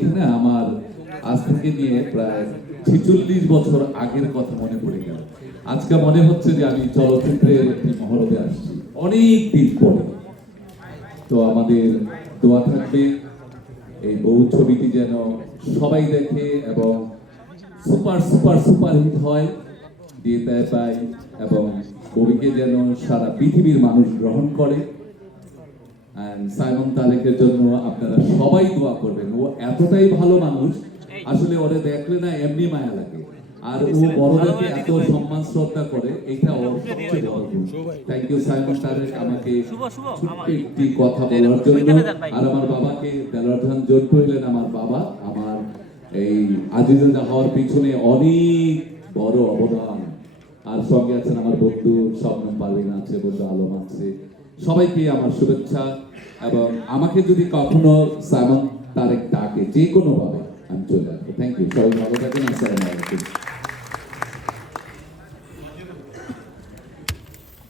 এখানে আমার আজ থেকে নিয়ে প্রায় ছেচল্লিশ বছর আগের কথা মনে পড়ে গেল। আজকে মনে হচ্ছে যে আমি চলচ্চিত্রের একটি মহরতে আসছি, অনেক দিন পরে। তো আমাদের দোয়া থাকবে, এই বউ ছবিটি যেন সবাই দেখে এবং সুপার সুপার সুপার হিট হয়, দিয়ে পায় এবং কবিকে যেন সারা পৃথিবীর মানুষ গ্রহণ করে। সাইমন তারেকের জন্য আপনারা সবাই দোয়া করবেন। ও এতটাই ভালো মানুষ আসলে ওরে দেখলে না এমনি মায়া লাগে। আর ও বড়দেরকে এত সম্মান শ্রদ্ধা করে এটা ওর সবচেয়ে বড় গুণ থ্যাংক ইউ সাইমন তারেক আমাকে একটি কথা বলার জন্য আর আমার বাবাকে বেলাধান জন্টু হইলেন আমার বাবা। আমার এই আজিজা হওয়ার পিছনে অনেক বড় অবদান। আর সঙ্গে আছেন আমার বন্ধু স্বপ্ন পারভিন আছে বন্ধু আলম আছে। সবাইকে আমার শুভেচ্ছা এবং আমাকে যদি কখনো সাইমন তারেক ডাকে যে কোনো ভাবে আমি চলে আসব। থ্যাংক ইউ সবাই ভালো থাকেন। আসসালামু